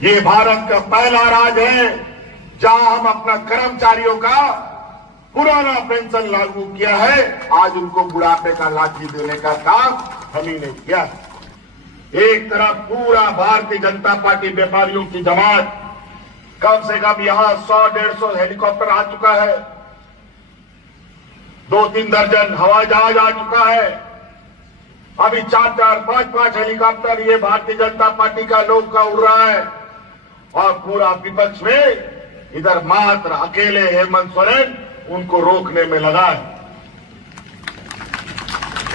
ये भारत का पहला राज्य है जहां हम अपना कर्मचारियों का पुराना पेंशन लागू किया है। आज उनको बुढ़ापे का लाठी देने का काम हम ही ने किया। एक तरफ पूरा भारतीय जनता पार्टी व्यापारियों की जमात, कम से कम यहां 100-150 हेलीकॉप्टर आ चुका है, 2-3 दर्जन हवाई जहाज आ चुका है, अभी 4-4, 5-5 हेलीकॉप्टर ये भारतीय जनता पार्टी का लोग का उड़ रहा है। और पूरा विपक्ष में इधर मात्र अकेले हेमंत सोरेन उनको रोकने में लगा है।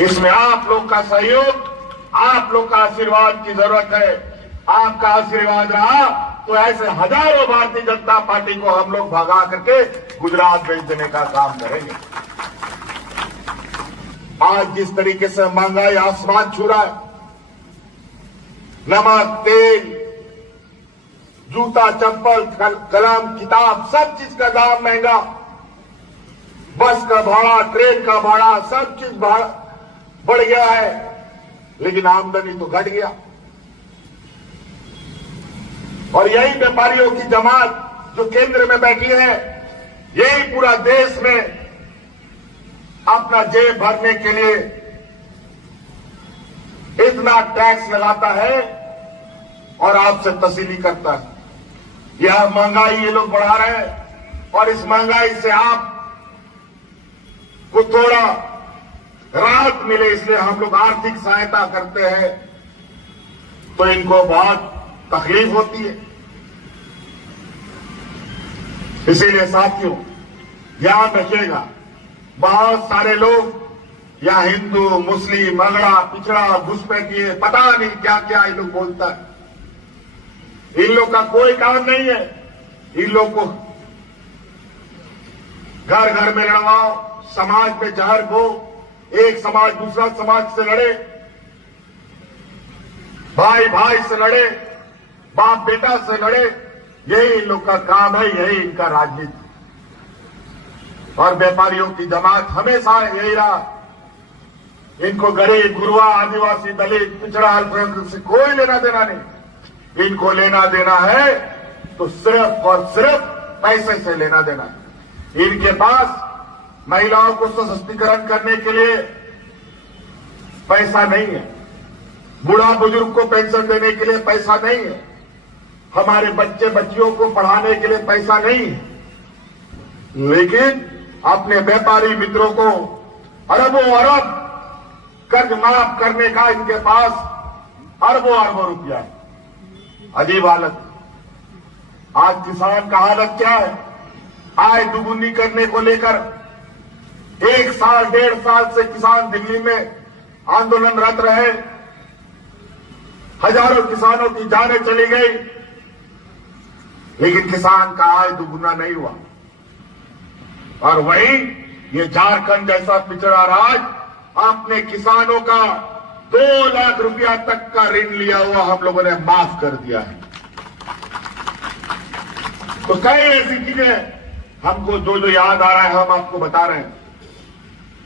इसमें आप लोग का सहयोग, आप लोग का आशीर्वाद की जरूरत है। आपका आशीर्वाद रहा तो ऐसे हजारों भारतीय जनता पार्टी को हम लोग भगा करके गुजरात भेज देने का काम करेंगे। आज जिस तरीके से महंगाई आसमान छू रहा है, नमक, तेल, जूता, चप्पल, कलम, किताब, सब चीज का दाम महंगा, बस का भाड़ा, ट्रेन का भाड़ा, सब चीज बढ़ गया है, लेकिन आमदनी तो घट गया। और यही व्यापारियों की जमात जो केंद्र में बैठी है, यही पूरा देश में अपना जेब भरने के लिए इतना टैक्स लगाता है और आपसे तसीली करता है। यह महंगाई ये लोग बढ़ा रहे हैं और इस महंगाई से आप को थोड़ा राहत मिले इसलिए हम लोग आर्थिक सहायता करते हैं, तो इनको बहुत तकलीफ होती है। इसीलिए साथियों याद रखिएगा, बहुत सारे लोग या हिंदू, मुस्लिम, अगड़ा, पिछड़ा, घुसपैठिए, पता नहीं क्या क्या इन लोग बोलता है। इन लोग का कोई काम नहीं है। इन लोग को घर घर में लड़वाओ, समाज में जहर बो, एक समाज दूसरा समाज से लड़े, भाई भाई से लड़े, बाप बेटा से लड़े, यही इन लोग का काम है, यही इनका राजनीति। और व्यापारियों की जमात हमेशा यही रहा, इनको गरीब, गुरुआ, आदिवासी, दलित, पिछड़ा, अल्पसंख्यक से कोई लेना देना नहीं। इनको लेना देना है तो सिर्फ और सिर्फ पैसे से लेना देना है। इनके पास महिलाओं को सशक्तिकरण करने के लिए पैसा नहीं है, बूढ़ा बुजुर्ग को पेंशन देने के लिए पैसा नहीं है, हमारे बच्चे बच्चियों को पढ़ाने के लिए पैसा नहीं है, लेकिन अपने व्यापारी मित्रों को अरबों अरब कर्ज माफ करने का इनके पास अरबों अरबों रुपया है। अजीब हालत। आज किसान का हालत क्या है? आय दुगुनी करने को लेकर 1 साल 1.5 साल से किसान दिल्ली में आंदोलनरत रहे, हजारों किसानों की जानें चली गई, लेकिन किसान का आय दुगुना नहीं हुआ। और वहीं ये झारखंड जैसा पिछड़ा राज्य अपने किसानों का 2 लाख रुपया तक का ऋण लिया हुआ हम लोगों ने माफ कर दिया है। तो कई ऐसी चीजें हमको जो जो याद आ रहा है हम आपको बता रहे हैं,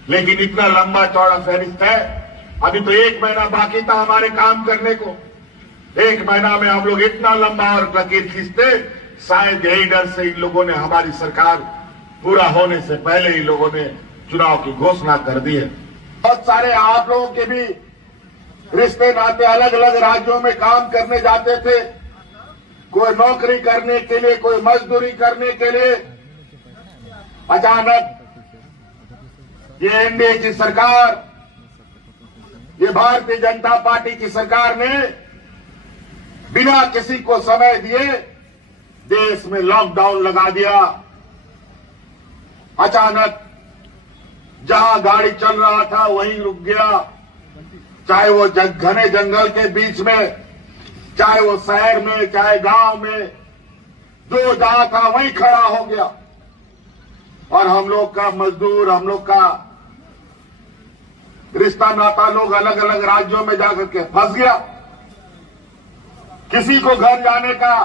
लेकिन इतना लंबा चौड़ा फहरिस्त है। अभी तो 1 महीना बाकी था हमारे काम करने को। 1 महीना में हम लोग इतना लंबा और लकीर खींचते, शायद यही डर से इन लोगों ने हमारी सरकार पूरा होने से पहले ही लोगों ने चुनाव की घोषणा कर दी है। बहुत सारे आप लोगों के भी रिश्ते नाते अलग अलग राज्यों में काम करने जाते थे, कोई नौकरी करने के लिए, कोई मजदूरी करने के लिए। अचानक ये एनडीए की सरकार, ये भारतीय जनता पार्टी की सरकार ने बिना किसी को समय दिए देश में लॉकडाउन लगा दिया। अचानक जहां गाड़ी चल रहा था वहीं रुक गया, चाहे वो घने जंगल के बीच में, चाहे वो शहर में, चाहे गांव में, जो जहां था वहीं खड़ा हो गया। और हम लोग का मजदूर, हम लोग का रिश्ता नाता लोग अलग अलग राज्यों में जाकर के फंस गया। किसी को घर जाने का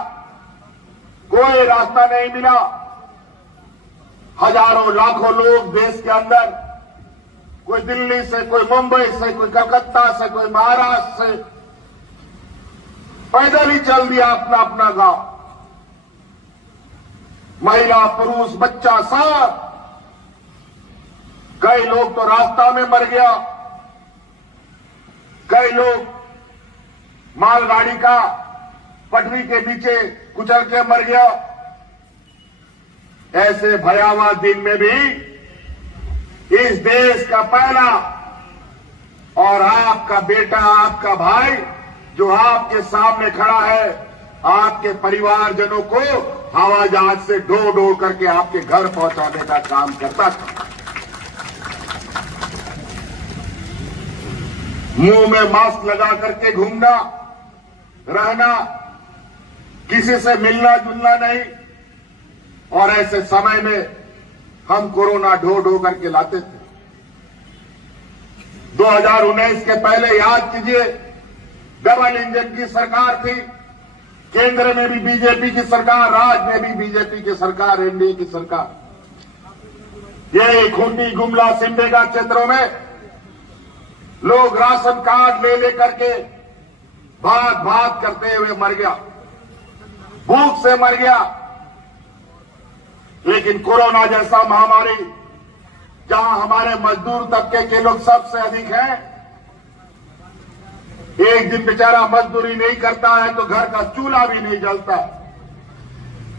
कोई रास्ता नहीं मिला। हजारों लाखों लोग देश के अंदर, कोई दिल्ली से, कोई मुंबई से, कोई कलकत्ता से, कोई महाराष्ट्र से, पैदल ही चल दिया अपना अपना गांव। महिला पुरुष बच्चा सब, कई लोग तो रास्ता में मर गया, कई लोग मालगाड़ी का पटरी के नीचे कुचल के मर गया। ऐसे भयावह दिन में भी इस देश का पहला और आपका बेटा, आपका भाई जो आपके सामने खड़ा है, आपके परिवारजनों को हवाई जहाज से ढो ढो करके आपके घर पहुंचाने का काम करता था। मुंह में मास्क लगा करके घूमना, रहना, किसी से मिलना जुलना नहीं। और ऐसे समय में हम कोरोना ढो ढो करके लाते थे। 2019 के पहले याद कीजिए, डबल इंजन की सरकार थी, केंद्र में भी बीजेपी की सरकार, राज्य में भी बीजेपी की सरकार, एनडीए की सरकार। ये खूंटी, गुमला, सिमडेगा क्षेत्रों में लोग राशन कार्ड ले लेकर के भाग भाग करते हुए मर गया, भूख से मर गया। लेकिन कोरोना जैसा महामारी, जहां हमारे मजदूर तबके के लोग सबसे अधिक हैं, एक दिन बेचारा मजदूरी नहीं करता है तो घर का चूल्हा भी नहीं जलता।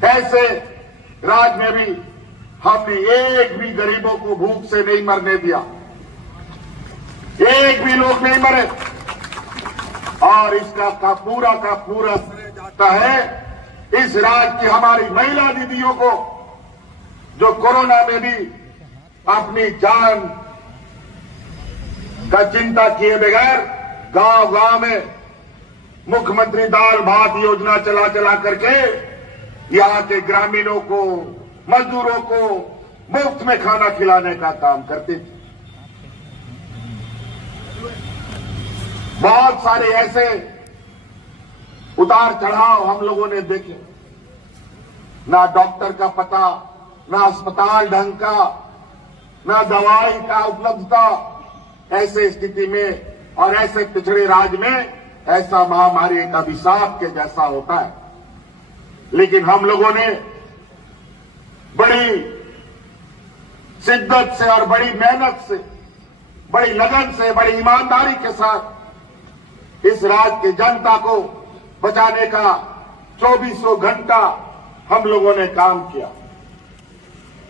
ऐसे राज्य में भी हमने एक भी गरीबों को भूख से नहीं मरने दिया, एक भी लोग नहीं मरे। और इसका का पूरा श्रेय जाता है इस राज्य की हमारी महिला दीदियों को, जो कोरोना में भी अपनी जान का चिंता किए बगैर गांव गांव में मुख्यमंत्री दाल भात योजना चला चला करके यहां के ग्रामीणों को, मजदूरों को मुफ्त में खाना खिलाने का काम करती थी। बहुत सारे ऐसे उतार चढ़ाव हम लोगों ने देखे, ना डॉक्टर का पता, ना अस्पताल ढंग का, ना दवाई का उपलब्धता। ऐसे स्थिति में और ऐसे पिछड़े राज्य में ऐसा महामारी एक अभिशाप के जैसा होता है। लेकिन हम लोगों ने बड़ी शिद्दत से और बड़ी मेहनत से, बड़ी लगन से, बड़ी ईमानदारी के साथ इस राज्य की जनता को बचाने का 24 घंटा हम लोगों ने काम किया।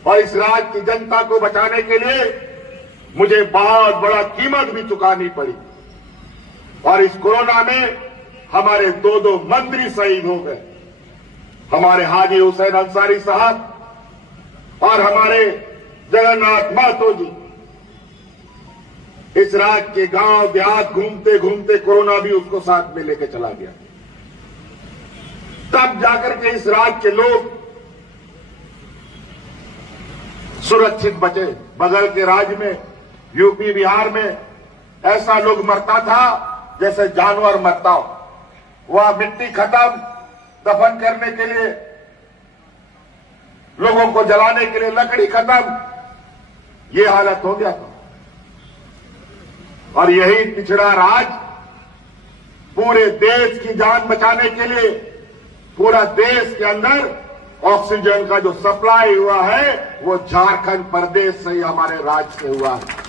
और इस राज्य की जनता को बचाने के लिए मुझे बहुत बड़ा कीमत भी चुकानी पड़ी। और इस कोरोना में हमारे दो मंत्री शहीद हो गए, हमारे हाजी हुसैन अंसारी साहब और हमारे जगन्नाथ महतो जी। इस राज्य के गांव देहात घूमते घूमते कोरोना भी उसको साथ में लेकर चला गया। तब जाकर के इस राज्य के लोग सुरक्षित बचे। बगल के राज्य में, यूपी बिहार में ऐसा लोग मरता था जैसे जानवर मरता हो। वह मिट्टी खत्म, दफन करने के लिए, लोगों को जलाने के लिए लकड़ी खत्म, ये हालत हो गया था। और यही पिछड़ा राज्य पूरे देश की जान बचाने के लिए, पूरा देश के अंदर ऑक्सीजन का जो सप्लाई हुआ है वो झारखंड प्रदेश से ही हमारे राज्य से हुआ है।